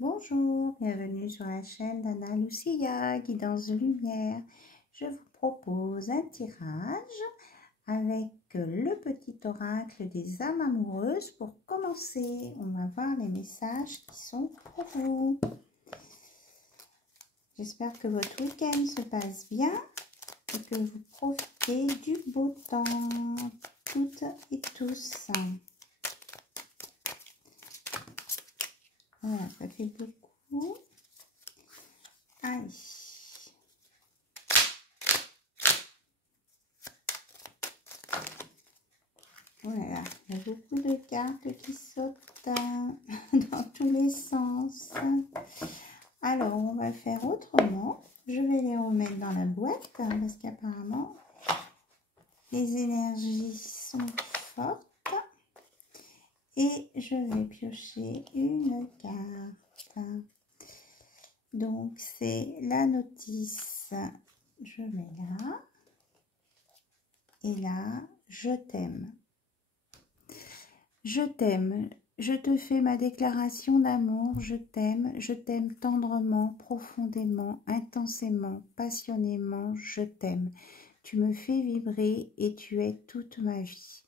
Bonjour, bienvenue sur la chaîne d'Anna Lucia, Guidance de Lumière. Je vous propose un tirage avec le petit oracle des âmes amoureuses. Pour commencer, on va voir les messages qui sont pour vous. J'espère que votre week-end se passe bien et que vous profitez du beau temps, toutes et tous. Voilà, ça fait beaucoup. Allez. Voilà, il y a beaucoup de cartes qui sautent dans tous les sens. Alors, on va faire autrement. Je vais les remettre dans la boîte parce qu'apparemment, les énergies sont fortes. Et je vais piocher une carte. Donc, c'est la notice. Je mets là. Et là, je t'aime. Je t'aime. Je te fais ma déclaration d'amour. Je t'aime tendrement, profondément, intensément, passionnément. Je t'aime. Tu me fais vibrer et tu es toute ma vie.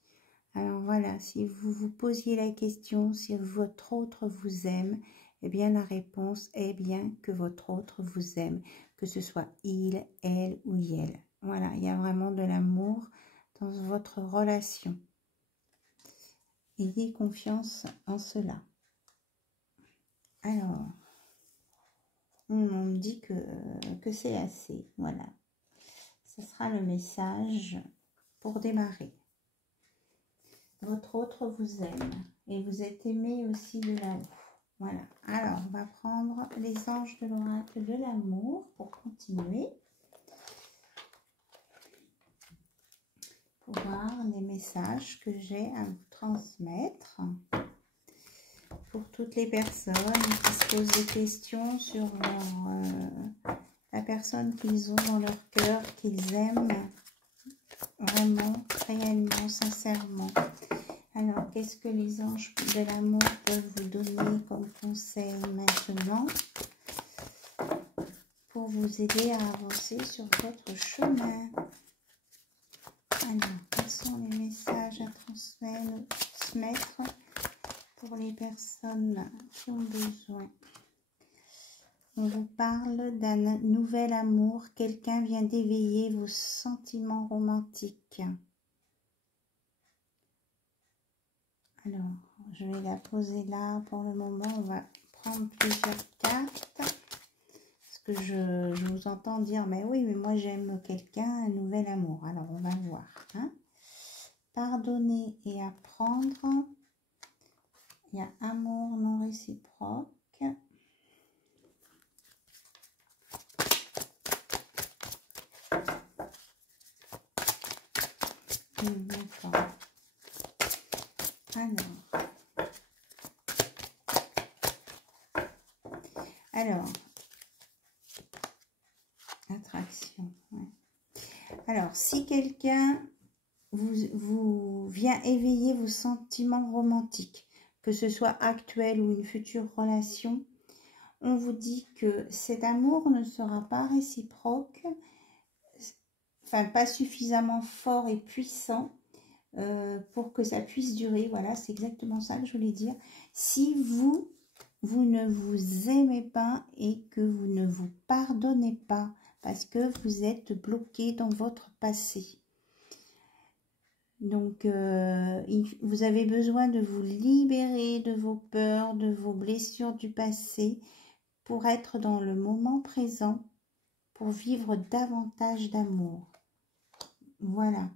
Alors voilà, si vous vous posiez la question si votre autre vous aime, eh bien la réponse est bien que votre autre vous aime, que ce soit il, elle ou elle. Voilà, il y a vraiment de l'amour dans votre relation. Ayez confiance en cela. Alors, on me dit que c'est assez. Voilà. Ce sera le message pour démarrer. Votre autre vous aime et vous êtes aimé aussi de là-haut. Voilà. Alors, on va prendre les anges de l'oracle de l'amour pour continuer. Pour voir les messages que j'ai à vous transmettre. Pour toutes les personnes qui se posent des questions sur la personne qu'ils ont dans leur cœur, qu'ils aiment vraiment, réellement, sincèrement. Alors, qu'est-ce que les anges de l'amour peuvent vous donner comme conseil maintenant pour vous aider à avancer sur votre chemin? Alors, quels sont les messages à transmettre pour les personnes qui ont besoin? On vous parle d'un nouvel amour. Quelqu'un vient d'éveiller vos sentiments romantiques. Alors, je vais la poser là pour le moment. On va prendre plusieurs cartes. Parce que je vous entends dire, mais oui, mais moi j'aime quelqu'un, un nouvel amour. Alors, on va voir. Hein? Pardonner et apprendre. Il y a amour non réciproque. D'accord. Alors, attraction. Ouais. Alors, si quelqu'un vous vient éveiller vos sentiments romantiques, que ce soit actuel ou une future relation, on vous dit que cet amour ne sera pas réciproque, enfin pas suffisamment fort et puissant pour que ça puisse durer. Voilà, c'est exactement ça que je voulais dire. Si vous ne vous aimez pas et que vous ne vous pardonnez pas parce que vous êtes bloqué dans votre passé. Donc, vous avez besoin de vous libérer de vos peurs, de vos blessures du passé pour être dans le moment présent, pour vivre davantage d'amour. Voilà.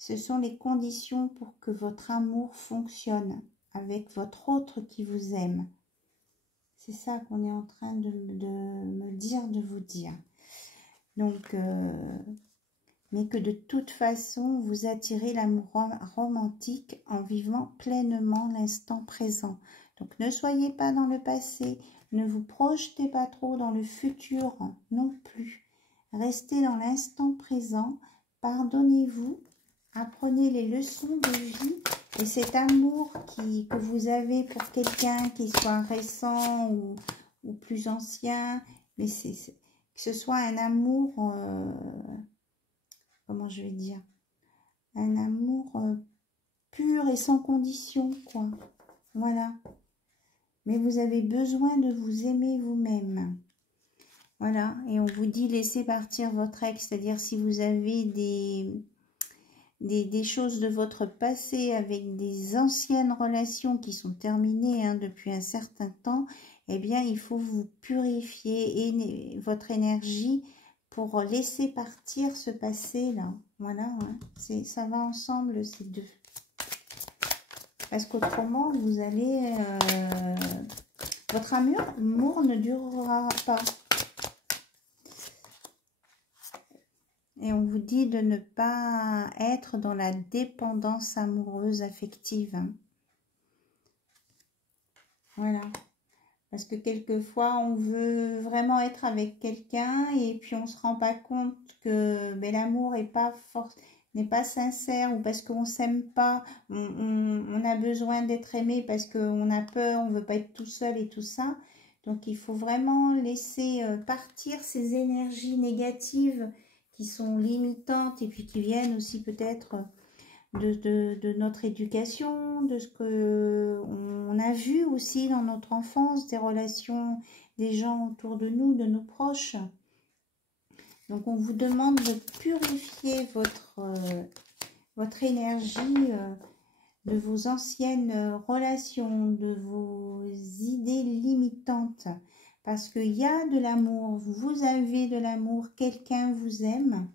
Ce sont les conditions pour que votre amour fonctionne avec votre autre qui vous aime. C'est ça qu'on est en train de me dire, de vous dire. Donc, mais que de toute façon, vous attirez l'amour romantique en vivant pleinement l'instant présent. Donc, ne soyez pas dans le passé, ne vous projetez pas trop dans le futur non plus. Restez dans l'instant présent, pardonnez-vous, apprenez les leçons de vie Et cet amour que vous avez pour quelqu'un, qu'il soit récent ou plus ancien, mais que ce soit un amour, comment je vais dire, un amour pur et sans condition, quoi. Voilà. Mais vous avez besoin de vous aimer vous-même. Voilà. Et on vous dit laissez partir votre ex, c'est-à-dire si vous avez des choses de votre passé avec des anciennes relations qui sont terminées depuis un certain temps, eh bien, il faut vous purifier votre énergie pour laisser partir ce passé-là. Voilà, hein. Ça va ensemble, ces deux. Parce qu'autrement, vous allez... votre amour ne durera pas. Et on vous dit de ne pas être dans la dépendance amoureuse affective. Hein. Voilà. Parce que quelquefois, on veut vraiment être avec quelqu'un et puis on ne se rend pas compte que l'amour n'est pas sincère ou parce qu'on ne s'aime pas. On a besoin d'être aimé parce qu'on a peur, on ne veut pas être tout seul et tout ça. Donc, il faut vraiment laisser partir ces énergies négatives qui sont limitantes et puis qui viennent aussi peut-être de notre éducation, de ce qu'on a vu aussi dans notre enfance, des relations des gens autour de nous, de nos proches. Donc on vous demande de purifier votre énergie de vos anciennes relations, de vos idées limitantes. Parce qu'il y a de l'amour, vous avez de l'amour, quelqu'un vous aime.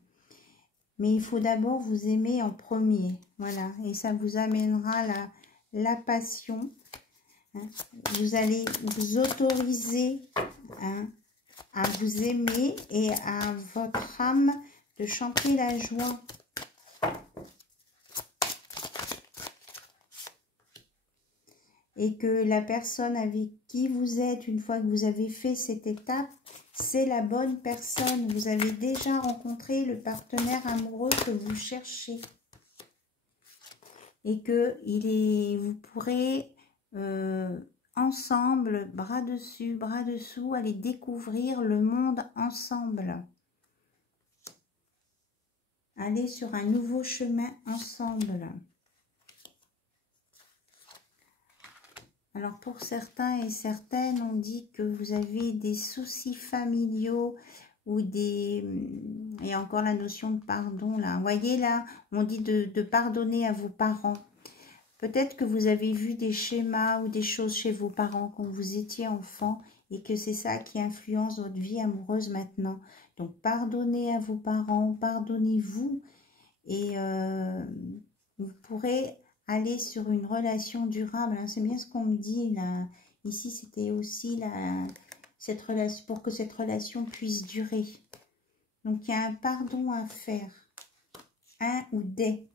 Mais il faut d'abord vous aimer en premier. Voilà. Et ça vous amènera la passion. Hein. Vous allez vous autoriser à vous aimer et à votre âme de chanter la joie. Et que la personne avec qui vous êtes, une fois que vous avez fait cette étape, c'est la bonne personne. Vous avez déjà rencontré le partenaire amoureux que vous cherchez. Et que vous pourrez ensemble, bras dessus, bras dessous, aller découvrir le monde ensemble. Aller sur un nouveau chemin ensemble. Alors pour certains et certaines, on dit que vous avez des soucis familiaux ou et encore la notion de pardon là. Vous voyez là, on dit de pardonner à vos parents. Peut-être que vous avez vu des schémas ou des choses chez vos parents quand vous étiez enfant et que c'est ça qui influence votre vie amoureuse maintenant. Donc pardonnez à vos parents, pardonnez-vous et vous pourrez aller sur une relation durable. Hein. C'est bien ce qu'on me dit là. Ici, c'était aussi cette relation, pour que cette relation puisse durer. Donc, il y a un pardon à faire. Un ou des.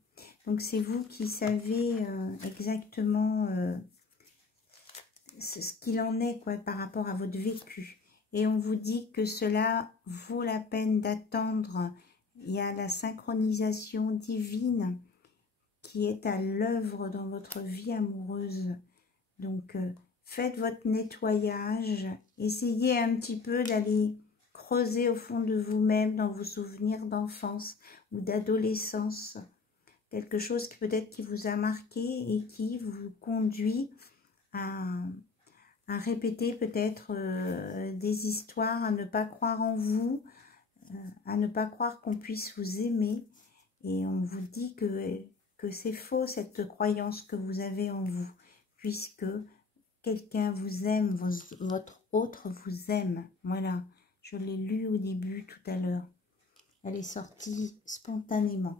Donc, c'est vous qui savez exactement ce qu'il en est quoi, par rapport à votre vécu. Et on vous dit que cela vaut la peine d'attendre. Il y a la synchronisation divine qui est à l'œuvre dans votre vie amoureuse. Donc, faites votre nettoyage. Essayez un petit peu d'aller creuser au fond de vous-même dans vos souvenirs d'enfance ou d'adolescence. Quelque chose qui peut-être qui vous a marqué et qui vous conduit à répéter peut-être des histoires, à ne pas croire en vous, à ne pas croire qu'on puisse vous aimer. Et on vous dit que c'est faux cette croyance que vous avez en vous, puisque quelqu'un vous aime, votre autre vous aime. Voilà, je l'ai lu au début tout à l'heure. Elle est sortie spontanément.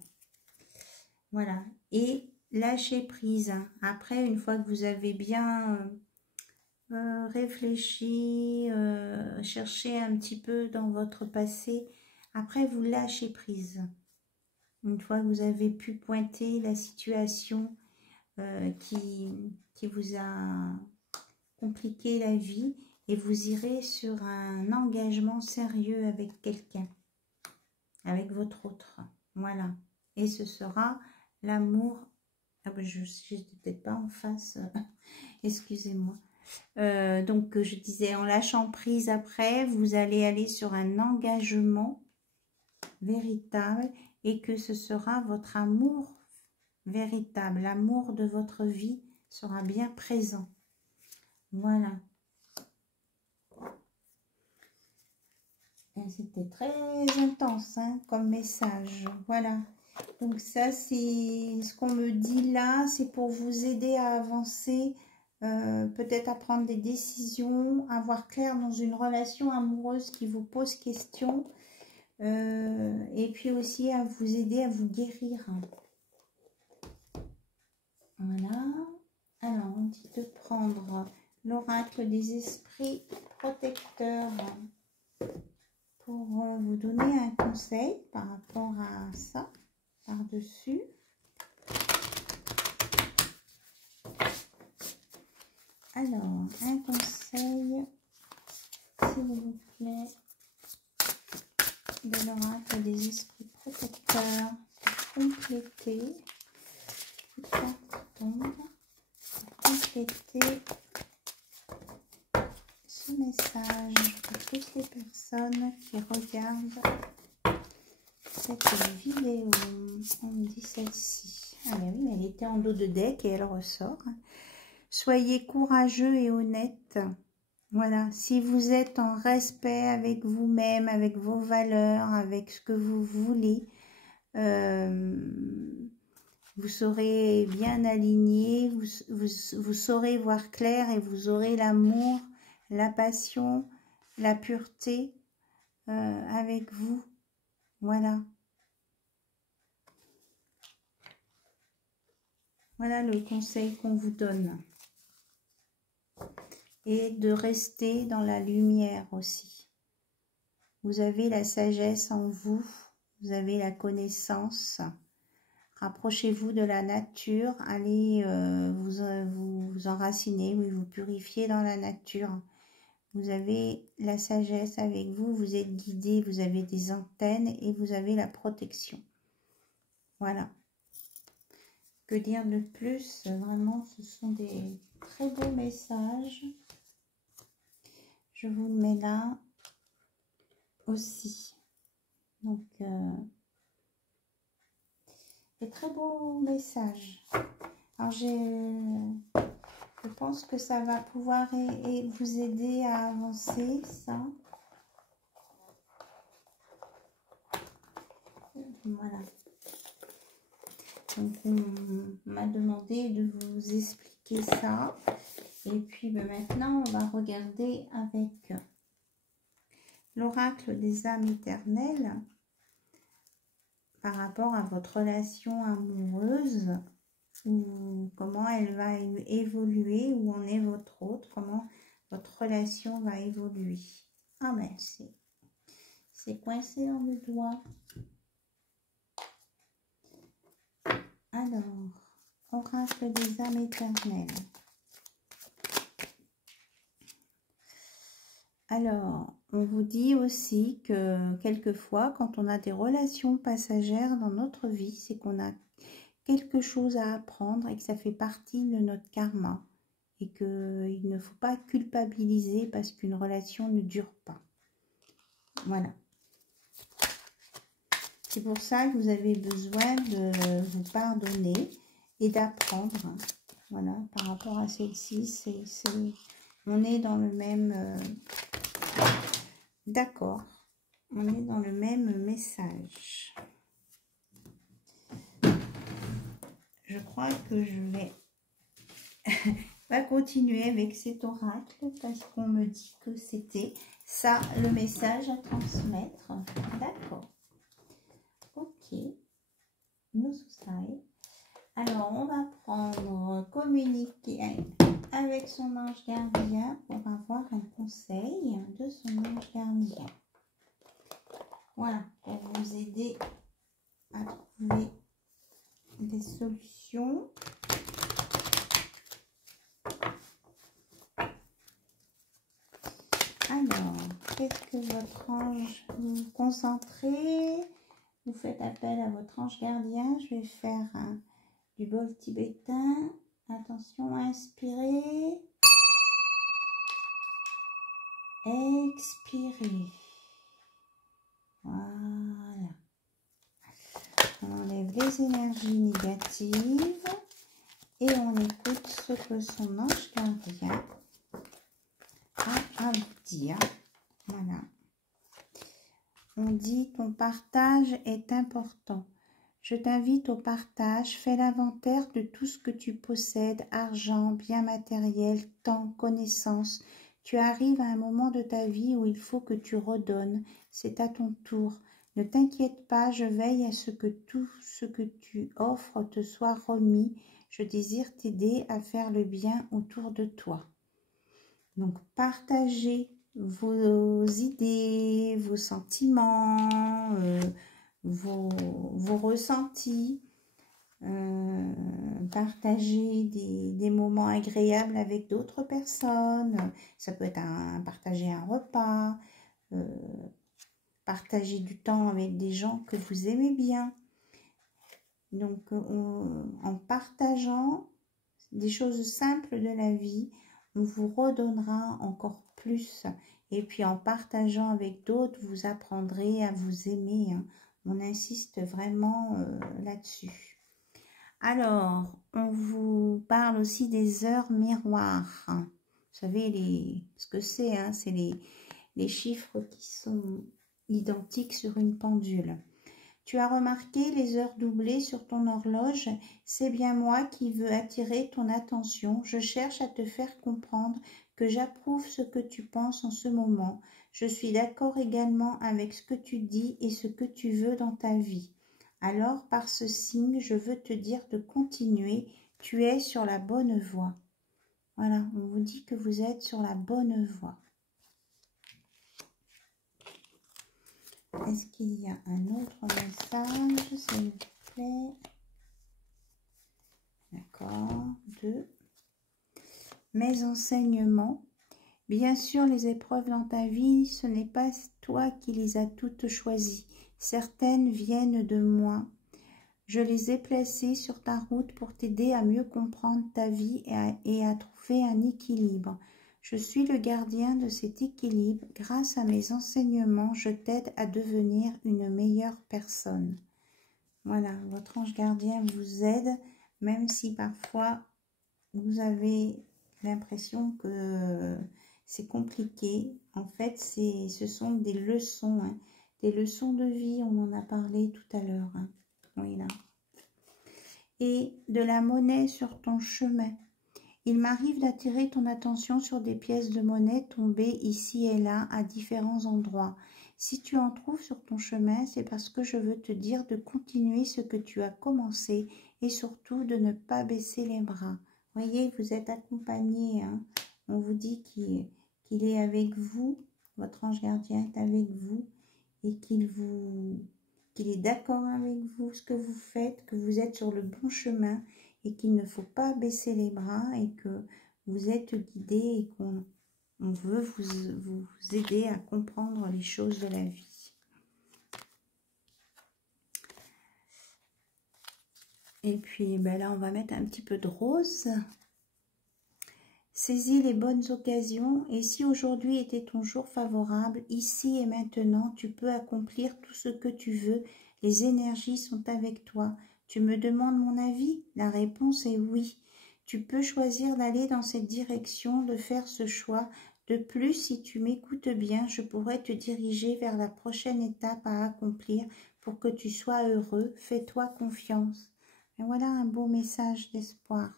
Voilà, et lâchez prise. Hein. Après, une fois que vous avez bien réfléchi, cherché un petit peu dans votre passé, après vous lâchez prise. Une fois que vous avez pu pointer la situation qui vous a compliqué la vie, et vous irez sur un engagement sérieux avec quelqu'un, avec votre autre. Voilà. Et ce sera l'amour Ah ben je n'étais peut-être pas en face, excusez-moi. Donc je disais, en lâchant prise après, vous allez aller sur un engagement véritable et que ce sera votre amour véritable, l'amour de votre vie sera bien présent. Voilà. C'était très intense hein, comme message. Voilà. Donc ça, c'est ce qu'on me dit là, c'est pour vous aider à avancer, peut-être à prendre des décisions, à voir clair dans une relation amoureuse qui vous pose question, et puis aussi à vous aider à vous guérir. Voilà. Alors, on dit de prendre l'oracle des esprits protecteurs pour vous donner un conseil par rapport à ça, par-dessus. Alors, un conseil, s'il vous plaît, de l'oracle des esprits protecteurs pour compléter, ce message pour toutes les personnes qui regardent cette vidéo. On me dit celle-ci. Ah mais oui, elle était en dos de deck et elle ressort. Soyez courageux et honnête. Voilà, si vous êtes en respect avec vous-même, avec vos valeurs, avec ce que vous voulez, vous serez bien aligné, vous saurez voir clair et vous aurez l'amour, la passion, la pureté avec vous. Voilà. Voilà le conseil qu'on vous donne. Et de rester dans la lumière aussi. Vous avez la sagesse en vous, vous avez la connaissance. Rapprochez-vous de la nature, allez vous enraciner, vous purifier dans la nature. Vous avez la sagesse avec vous, vous êtes guidé, vous avez des antennes et vous avez la protection. Voilà. Que dire de plus? Vraiment, ce sont des très beaux messages. Je vous le mets là aussi. Donc, des très beaux messages. Alors, je pense que ça va pouvoir vous aider à avancer, ça. Voilà. Donc, on m'a demandé de vous expliquer ça. Et puis, maintenant, on va regarder avec l'oracle des âmes éternelles par rapport à votre relation amoureuse, ou comment elle va évoluer, où en est votre autre, comment votre relation va évoluer. Ah ben, c'est coincé dans le doigt. Alors, oracle des âmes éternelles. Alors, on vous dit aussi que quelquefois, quand on a des relations passagères dans notre vie, c'est qu'on a quelque chose à apprendre et que ça fait partie de notre karma. Et qu'il ne faut pas culpabiliser parce qu'une relation ne dure pas. Voilà. C'est pour ça que vous avez besoin de vous pardonner et d'apprendre. Voilà, par rapport à celle-ci, on est dans le même... D'accord, on est dans le même message. Je crois que je vais pas continuer avec cet oracle parce qu'on me dit que c'était ça le message à transmettre. D'accord. Ok. Nous sommes. Alors, on va prendre communiquer avec son ange gardien pour avoir un conseil de son ange gardien. Voilà, pour vous aider à trouver des solutions. Alors, qu'est-ce que votre ange, vous vous concentrez, vous faites appel à votre ange gardien. Je vais faire du bol tibétain. Attention, inspirez. Expirez. Voilà. On enlève les énergies négatives et on écoute ce que son ange gardien a à vous dire. Voilà. On dit ton partage est important. Je t'invite au partage. Fais l'inventaire de tout ce que tu possèdes, argent, biens matériels, temps, connaissances. Tu arrives à un moment de ta vie où il faut que tu redonnes. C'est à ton tour. Ne t'inquiète pas, je veille à ce que tout ce que tu offres te soit remis. Je désire t'aider à faire le bien autour de toi. Donc, partagez vos idées, vos sentiments, vos ressentis. Partager des moments agréables avec d'autres personnes. Ça peut être partager un repas, partager du temps avec des gens que vous aimez bien. Donc, en partageant des choses simples de la vie, on vous redonnera encore plus. Et puis, en partageant avec d'autres, vous apprendrez à vous aimer. Hein. On insiste vraiment là-dessus. Alors, on vous parle aussi des heures miroirs. Vous savez ce que c'est, hein, c'est les chiffres qui sont identiques sur une pendule. Tu as remarqué les heures doublées sur ton horloge? C'est bien moi qui veux attirer ton attention. Je cherche à te faire comprendre que j'approuve ce que tu penses en ce moment. Je suis d'accord également avec ce que tu dis et ce que tu veux dans ta vie. Alors, par ce signe, je veux te dire de continuer. Tu es sur la bonne voie. Voilà, on vous dit que vous êtes sur la bonne voie. Est-ce qu'il y a un autre message, s'il vous plaît? D'accord. 2. Mes enseignements. Bien sûr, les épreuves dans ta vie, ce n'est pas toi qui les as toutes choisies. Certaines viennent de moi. Je les ai placées sur ta route pour t'aider à mieux comprendre ta vie et à trouver un équilibre. Je suis le gardien de cet équilibre. Grâce à mes enseignements, je t'aide à devenir une meilleure personne. Voilà, votre ange gardien vous aide, même si parfois vous avez l'impression que c'est compliqué. En fait, ce sont des leçons, hein, des leçons de vie, on en a parlé tout à l'heure. Hein. Oui, là. Et de la monnaie sur ton chemin. Il m'arrive d'attirer ton attention sur des pièces de monnaie tombées ici et là à différents endroits. Si tu en trouves sur ton chemin, c'est parce que je veux te dire de continuer ce que tu as commencé et surtout de ne pas baisser les bras. Voyez, vous êtes accompagné. Hein. On vous dit qu'il est avec vous, votre ange gardien est avec vous et qu'il est d'accord avec vous, ce que vous faites, que vous êtes sur le bon chemin et qu'il ne faut pas baisser les bras et que vous êtes guidé et qu'on veut vous aider à comprendre les choses de la vie. Et puis là, on va mettre un petit peu de rose. Saisis les bonnes occasions et si aujourd'hui était ton jour favorable, ici et maintenant, tu peux accomplir tout ce que tu veux. Les énergies sont avec toi. Tu me demandes mon avis? La réponse est oui. Tu peux choisir d'aller dans cette direction, de faire ce choix. De plus, si tu m'écoutes bien, je pourrais te diriger vers la prochaine étape à accomplir pour que tu sois heureux. Fais-toi confiance. Et voilà un beau message d'espoir.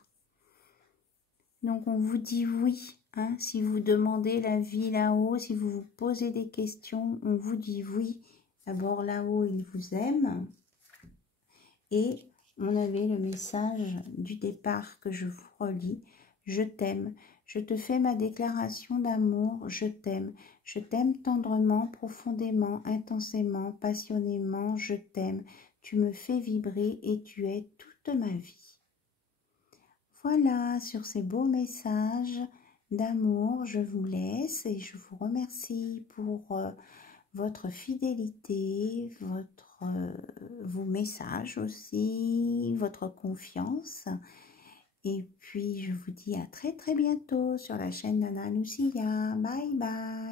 Donc, on vous dit oui. Hein, si vous demandez la vie là-haut, si vous vous posez des questions, on vous dit oui. D'abord, là-haut, il vous aime. Et on avait le message du départ que je vous relis. Je t'aime. Je te fais ma déclaration d'amour. Je t'aime. Je t'aime tendrement, profondément, intensément, passionnément. Je t'aime. Tu me fais vibrer et tu es toute ma vie. Voilà, sur ces beaux messages d'amour, je vous laisse et je vous remercie pour votre fidélité, vos messages aussi, votre confiance. Et puis, je vous dis à très très bientôt sur la chaîne Nana Lucia. Bye bye.